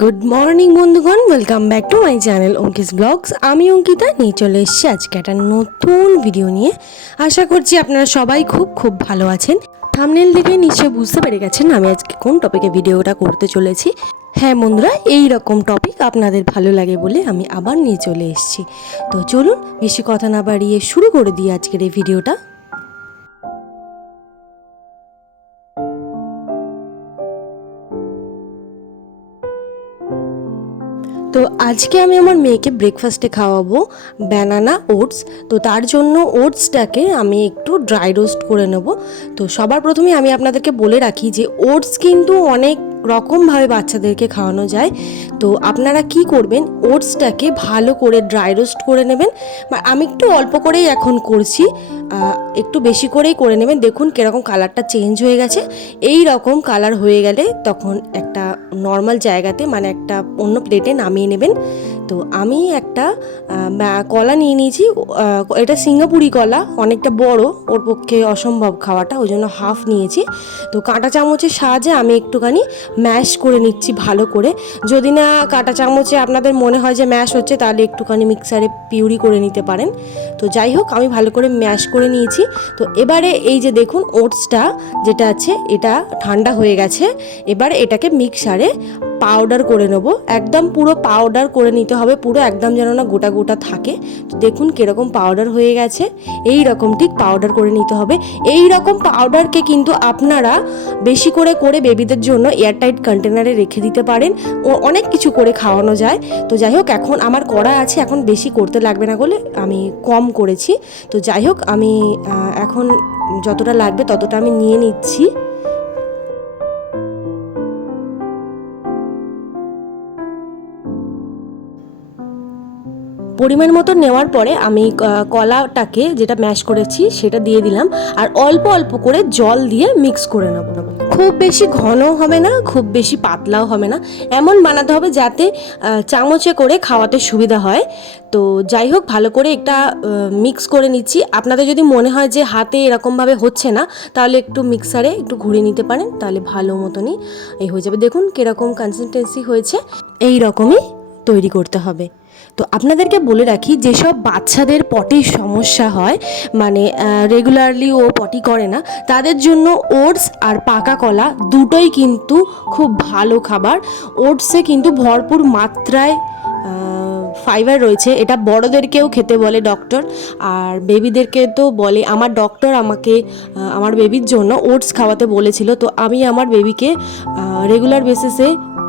Good morning বন্ধুগণ। Welcome back to my channel Ankis blogs আমি অঙ্কিতা, নিয়ে চলে এসেছি আজকে একটা নতুন ভিডিও নিয়ে। আশা করছি আপনারা সবাই খুব খুব ভালো আছেন। থামনেল দেখে নিশ্চয়ই বুঝতে পেরে গেছেন আমি আজকে কোন টপিকে ভিডিওটা করতে চলেছি। হ্যাঁ বন্ধুরা এই রকম টপিক আপনাদের ভালো লাগে বলে আমি আবার নিয়ে চলে এসেছি। তো চলুন, বেশি কথা না বাড়িয়ে শুরু করে দিই আজকের এই ভিডিওটা তো আজকে আমি আমার মেয়েকে ব্রেকফাস্টে খাওয়াবো ব্যানানা ওটস তো তার জন্য ওটসটাকে আমি একটু ড্রাই রোস্ট করে নেব। তো সবার প্রথমে আমি আপনাদেরকে বলে রাখি যে ওটস কিন্তু অনেক রকমভাবে বাচ্চাদেরকে খাওয়ানো যায়। তো আপনারা কি করবেন ওটসটাকে ভালো করে ড্রাই রোস্ট করে নেবেন। আমি একটু অল্প করেই এখন করছি। একটু বেশি করেই করে নেবেন। দেখুন কীরকম কালারটা চেঞ্জ হয়ে গেছে। এই রকম কালার হয়ে গেলে তখন একটা নর্মাল জায়গাতে মানে একটা অন্য প্লেটে নামিয়ে নেবেন। তো আমি একটা কলা নিয়ে নিয়েছি। এটা সিঙ্গাপুরি কলা, অনেকটা বড়, ওর পক্ষে অসম্ভব খাওয়াটা, ওই জন্য হাফ নিয়েছি। তো কাঁটা চামচের সাহায্যে আমি একটুখানি ম্যাশ করে নিচ্ছি ভালো করে। যদি না কাঁটা চামচে আপনাদের মনে হয় যে ম্যাশ হচ্ছে, তাহলে একটুখানি মিক্সারে পিউরি করে নিতে পারেন। তো যাই হোক, আমি ভালো করে ম্যাশ করে নিয়েছি। তো এবারে এই যে দেখুন ওটসটা যেটা আছে, এটা ঠান্ডা হয়ে গেছে। এবারে এটাকে মিক্সারে পাউডার করে নেব। একদম পুরো পাউডার করে নিতে হবে, পুরো একদম যেন না গোটা গোটা থাকে। তো দেখুন কীরকম পাউডার হয়ে গেছে এই রকম ঠিক পাউডার করে নিতে হবে। এই রকম পাউডারকে কিন্তু আপনারা বেশি করে করে বেবিদের জন্য এয়ারটাইট কন্টেনারে রেখে দিতে পারেন। ও অনেক কিছু করে খাওয়ানো যায়। তো যাই হোক, এখন আমার করা আছে, এখন বেশি করতে লাগবে না বলে আমি কম করেছি। তো যাই হোক, আমি এখন যতটা লাগবে ততটা আমি নিয়ে নিচ্ছি। পরিমাণ মতো নেওয়ার পরে আমি কলাটাকে যেটা ম্যাশ করেছি সেটা দিয়ে দিলাম আর অল্প অল্প করে জল দিয়ে মিক্স করে নেব। খুব বেশি ঘন হবে না, খুব বেশি পাতলাও হবে না। এমন বানাতে হবে যাতে চামচে করে খাওয়াতে সুবিধা হয়। তো যাই হোক, ভালো করে একটা মিক্স করে নিচ্ছি। আপনাদের যদি মনে হয় যে হাতে এরকমভাবে হচ্ছে না, তাহলে একটু মিক্সারে একটু ঘুরিয়ে নিতে পারেন, তাহলে ভালো মতনই এই হয়ে যাবে। দেখুন কীরকম কনসিস্টেন্সি হয়েছে। এই রকমই তৈরি করতে হবে। তো আপনাদেরকে বলে রাখি, যেসব বাচ্চাদের পটির সমস্যা হয় মানে রেগুলারলি ও পটি করে না, তাদের জন্য ওটস আর পাকা কলা দুটোই কিন্তু খুব ভালো খাবার। ওটসে কিন্তু ভরপুর মাত্রায় ফাইবার রয়েছে। এটা বড়দেরকেও খেতে বলে ডক্টর আর বেবিদেরকে তো বলে, আমার ডক্টর আমাকে আমার বেবির জন্য ওটস খাওয়াতে বলেছিল। তো আমি আমার বেবিকে রেগুলার বেসিসে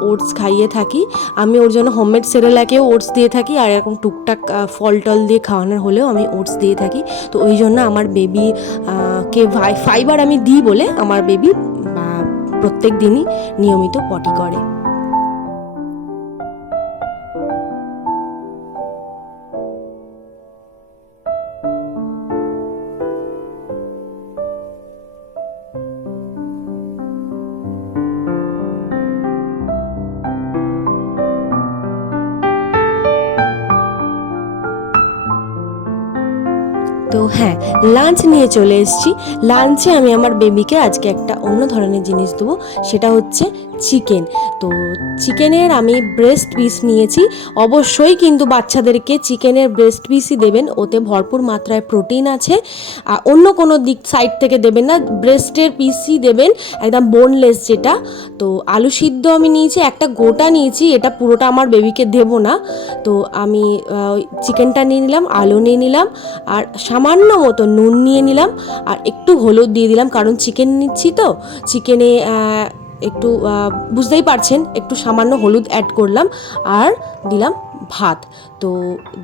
ওটস খাইয়ে থাকি। আমি ওর জন্য হোমমেড সেরেলাকেও ওটস দিয়ে থাকি আর এরকম টুকটাক ফল টল দিয়ে খাওয়ানোর হলেও আমি ওটস দিয়ে থাকি। তো ওই জন্য আমার বেবি কে ফাইবার আমি দিই বলে আমার বেবি প্রত্যেক দিনই নিয়মিত পটি করে। তো হ্যাঁ লাঞ্চ নিয়ে চলে এসেছি। লাঞ্চে আমি আমার বেবিকে আজকে একটা অন্য ধরনের জিনিস দেবো। সেটা হচ্ছে চিকেন তো চিকেনের আমি ব্রেস্ট পিস নিয়েছি। অবশ্যই কিন্তু বাচ্চাদেরকে চিকেনের ব্রেস্ট পিসই দেবেন। ওতে ভরপুর মাত্রায় প্রোটিন আছে। আর অন্য কোনো দিক সাইড থেকে দেবেন না ব্রেস্টের পিসই দেবেন, একদম বোনলেস যেটা। তো আলু সিদ্ধ আমি নিয়েছি, একটা গোটা নিয়েছি, এটা পুরোটা আমার বেবিকে দেবো না। তো আমি চিকেনটা নিয়ে নিলাম, আলু নিয়ে নিলাম, আর সামান্য মতো নুন নিয়ে নিলাম, আর একটু হলুদ দিয়ে দিলাম, কারণ চিকেন নিচ্ছি তো। চিকেনে একটু বুঝতেই পারছেন, একটু সামান্য হলুদ অ্যাড করলাম আর দিলাম ভাত। তো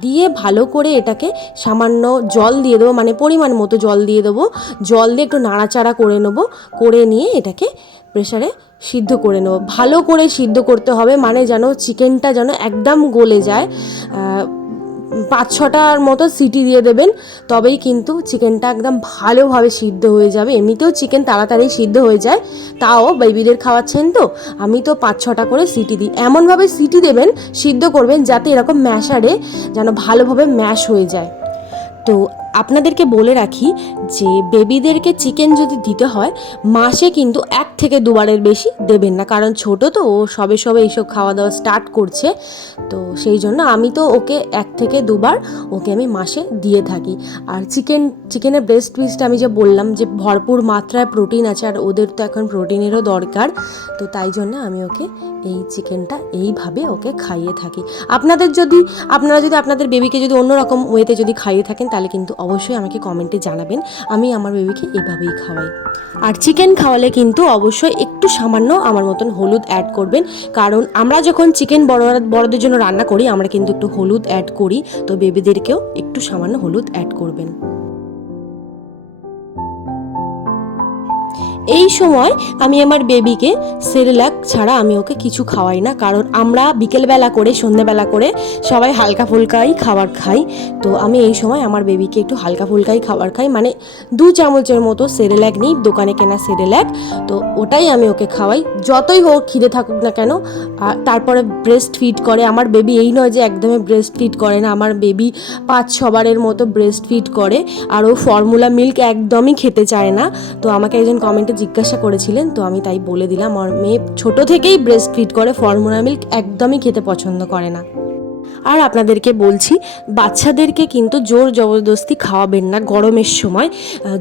দিয়ে ভালো করে এটাকে সামান্য জল দিয়ে দেবো মানে পরিমাণ মতো জল দিয়ে দেবো। জল দিয়ে একটু নাড়াচাড়া করে নেব, করে নিয়ে এটাকে প্রেশারে সিদ্ধ করে নেব। ভালো করে সিদ্ধ করতে হবে মানে যেন চিকেনটা যেন একদম গলে যায়। পাঁচ ছটার মতো সিটি দিয়ে দেবেন, তবেই কিন্তু চিকেনটা একদম ভালোভাবে সিদ্ধ হয়ে যাবে। এমনিতেও চিকেন তাড়াতাড়ি সিদ্ধ হয়ে যায়, তাও বেবিদের খাওয়াচ্ছেন তো, আমি তো পাঁচ ছটা করে সিটি দিই। এমনভাবে সিটি দেবেন, সিদ্ধ করবেন, যাতে এরকম ম্যাশারে যেন ভালোভাবে ম্যাশ হয়ে যায়। তো আপনাদেরকে বলে রাখি যে বেবিদেরকে চিকেন যদি দিতে হয়, মাসে কিন্তু এক থেকে দুবারের বেশি দেবেন না। কারণ ছোট তো, ও সবে সবে এইসব খাওয়া দাওয়া স্টার্ট করছে। তো সেই জন্য আমি তো ওকে এক থেকে দুবার ওকে আমি মাসে দিয়ে থাকি। আর চিকেন, চিকেনের ব্রেস্ট পিসটা আমি যে বললাম যে ভরপুর মাত্রায় প্রোটিন আছে, আর ওদের তো এখন প্রোটিনেরও দরকার। তো তাই জন্য আমি ওকে এই চিকেনটা এইভাবে ওকে খাইয়ে থাকি। আপনাদের যদি, আপনারা যদি আপনাদের বেবিকে যদি অন্যরকম ওয়েতে যদি খাইয়ে থাকেন, তাহলে কিন্তু অবশ্যই আমাকে কমেন্টে জানাবেন। আমি আমার বেবিকে এভাবেই খাওয়াই। আর চিকেন খাওয়ালে কিন্তু অবশ্যই একটু সামান্য আমার মতন হলুদ অ্যাড করবেন। কারণ আমরা যখন চিকেন বড় বড়দের জন্য রান্না করি, আমরা কিন্তু একটু হলুদ অ্যাড করি। তো বেবিদেরকেও একটু সামান্য হলুদ অ্যাড করবেন। এই সময় আমি আমার বেবিকে সেরেলাক ছাড়া আমি ওকে কিছু খাওয়াই না। কারণ আমরা বিকেলবেলা করে, সন্ধ্যেবেলা করে সবাই হালকা ফুলকাই খাবার খাই। তো আমি এই সময় আমার বেবিকে একটু হালকা ফুলকাই খাবার খাই। মানে দু চামচের মতো সেরেলাক নিই, দোকানে কেনা সেরেলাক। তো ওটাই আমি ওকে খাওয়াই। যতই হোক খিদে থাকুক না কেন তারপরে ব্রেস্ট ফিট করে। আমার বেবি এই নয় যে একদমই ব্রেস্ট ফিট করে না। আমার বেবি পাঁচ ছবারের মতো ব্রেস্ট ফিট করে। আর ও ফর্মুলা মিল্ক একদমই খেতে চায় না। তো আমাকে একজন কমেন্টে জিজ্ঞাসা করেছিলেন, তো আমি তাই বলে দিলাম, আমার মেয়ে ছোট থেকেই ব্রেস্ট ফিড করে ফর্মুলা মিল্ক একদমই খেতে পছন্দ করে না। আর আপনাদেরকে বলছি, বাচ্চাদেরকে কিন্তু জোর জবরদস্তি খাওয়াবেন না গরমের সময়।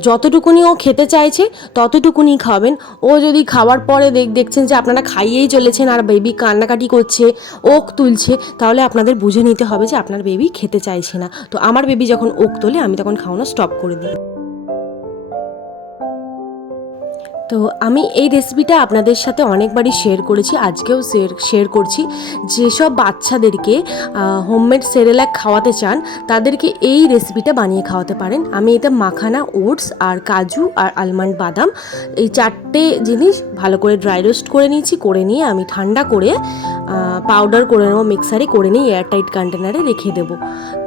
যতটুকুনি ও খেতে চাইছে, ততটুকুনি খাওয়াবেন ও যদি খাওয়ার পরে দেখ, দেখছেন যে আপনারা খাইয়েই চলেছেন, আর বেবি কান্নাকাটি করছে, ওক তুলছে, তাহলে আপনাদের বুঝে নিতে হবে যে আপনার বেবি খেতে চাইছে না। তো আমার বেবি যখন ওক তোলে, আমি তখন খাওয়ানো স্টপ করে দিই। তো আমি এই রেসিপিটা আপনাদের সাথে অনেকবারই শেয়ার করেছি, আজকেও শেয়ার শেয়ার করছি। যেসব বাচ্চাদেরকে হোমমেড সেরেলাক খাওয়াতে চান, তাদেরকে এই রেসিপিটা বানিয়ে খাওয়াতে পারেন। আমি এতে মাখানা ওটস আর কাজু আর আলমন্ড বাদাম, এই চারটে জিনিস ভালো করে ড্রাই রোস্ট করে নিয়েছি, করে নিয়ে আমি ঠান্ডা করে পাউডার করে নেব মিক্সারে করে নিয়ে এয়ারটাইট কন্টেনারে রেখে দেবো।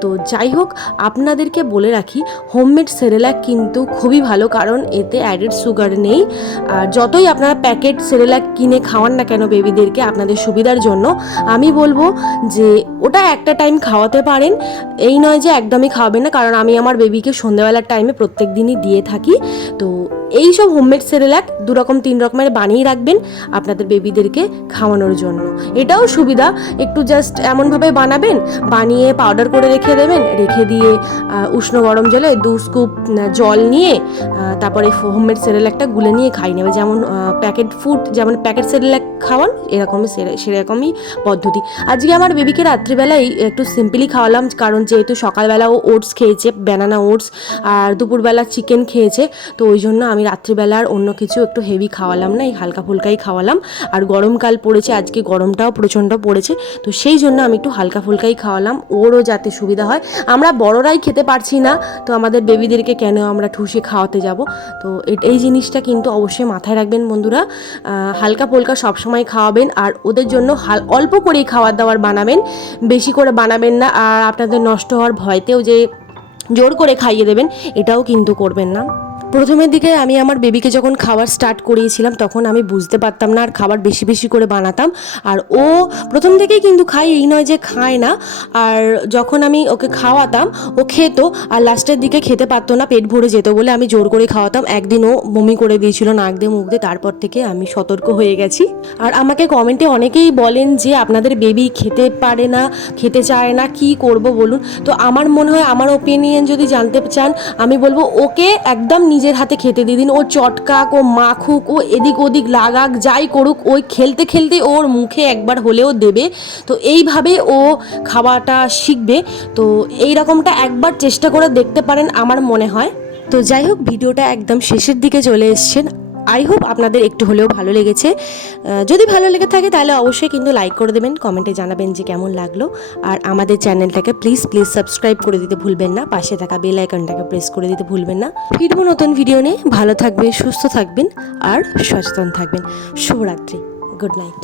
তো যাই হোক, আপনাদেরকে বলে রাখি হোমমেড সেরেলাক কিন্তু খুবই ভালো, কারণ এতে অ্যাডেড সুগার নেই। আর যতই আপনারা প্যাকেট সেরেলাক কিনে খাওয়ান না কেন বেবিদেরকে আপনাদের সুবিধার জন্য, আমি বলব যে ওটা একটা টাইম খাওয়াতে পারেন। এই নয় যে একদমই খাওয়াবেন না, কারণ আমি আমার বেবিকে সন্ধ্যাবেলার টাইমে প্রত্যেক দিনই দিয়ে থাকি। তো এই সব হোমমেড সেরেলাক দু রকম, তিন রকমের বানিয়ে রাখবেন আপনাদের বেবিদেরকে খাওয়ানোর জন্য। এটাও সুবিধা, একটু জাস্ট এমনভাবে বানাবেন, বানিয়ে পাউডার করে রেখে দেবেন, রেখে দিয়ে উষ্ণ গরম জলে দু স্কুপ জল নিয়ে তারপরে হোমমেড সেরেলাকটা গুলে নিয়ে খাই নেবে। যেমন প্যাকেট ফুড যেমন প্যাকেট সেরেলাক খাওয়ান, এরকমই সেরে- সেরকমই পদ্ধতি। আজকে আমার বেবিকে রাত্রিবেলায় একটু সিম্পলি খাওয়ালাম, কারণ যেহেতু সকালবেলা ও ওটস খেয়েছে ব্যানানা ওটস আর দুপুরবেলা চিকেন খেয়েছে, তো ওই জন্য আমি রাত্রিবেলা আর অন্য কিছু একটু হেভি খাওয়ালাম না, এই হালকা ফুলকাই খাওয়ালাম। আর গরমকাল পড়েছে, আজকে গরমটাও প্রচণ্ড পড়েছে, তো সেই জন্য আমি একটু হালকা ফুলকাই খাওয়ালাম, ওরও যাতে সুবিধা হয়। আমরা বড়রাই খেতে পারছি না, তো আমাদের বেবিদেরকে কেন আমরা ঠুসে খাওয়াতে যাব? তো এই জিনিসটা কিন্তু অবশ্যই মাথায় রাখবেন বন্ধুরা হালকা ফুলকা সবসময় খাওয়াবেন, আর ওদের জন্য হাল, অল্প করেই খাওয়ার দাওয়ার বানাবেন বেশি করে বানাবেন না আর আপনাদের নষ্ট হওয়ার ভয়তেও যে জোর করে খাইয়ে দেবেন, এটাও কিন্তু করবেন না। প্রথমের দিকে আমি আমার বেবিকে যখন খাবার স্টার্ট করিয়েছিলাম, তখন আমি বুঝতে পারতাম না আর খাবার বেশি বেশি করে বানাতাম। আর ও প্রথম থেকেই কিন্তু খায়, এই নয় যে খায় না। আর যখন আমি ওকে খাওয়াতাম, ও খেত আর লাস্টের দিকে খেতে পারতো না, পেট ভরে যেত বলে আমি জোর করে খাওয়াতাম। একদিন ও বমি করে দিয়েছিল নাক দিয়ে, মুখ দিয়ে, তারপর থেকে আমি সতর্ক হয়ে গেছি। আর আমাকে কমেন্টে অনেকেই বলেন যে, আপনাদের বেবি খেতে পারে না, খেতে চায় না, কি করব বলুন? তো আমার মনে হয়, আমার ওপিনিয়ন যদি জানতে চান, আমি বলব, ওকে একদম নিজের হাতে খেতে দিয়ে দিন। ও চটকাক, ও মাখুক, ও এদিক ওদিক লাগাক, যাই করুক, ওই খেলতে খেলতে ওর মুখে একবার হলেও দেবে। তো এইভাবে ও খাওয়াটা শিখবে। তো এই রকমটা একবার চেষ্টা করে দেখতে পারেন, আমার মনে হয়। তো যাই হোক, ভিডিওটা একদম শেষের দিকে চলে এসছেন। আই হোপ আপনাদের একটু হলেও ভালো লেগেছে। যদি ভালো লেগে থাকে তাহলে অবশ্যই কিন্তু লাইক করে দেবেন, কমেন্টে জানাবেন যে কেমন লাগল। আর আমাদের চ্যানেলটাকে প্লিজ প্লিজ সাবস্ক্রাইব করে দিতে ভুলবেন না, পাশে থাকা বেল আইকনটাকে প্রেস করে দিতে ভুলবেন না। ফিরবো নতুন ভিডিও নিয়ে, ভালো থাকবেন, সুস্থ থাকবেন, আর সচেতন থাকবেন। শুভরাত্রি গুড নাইট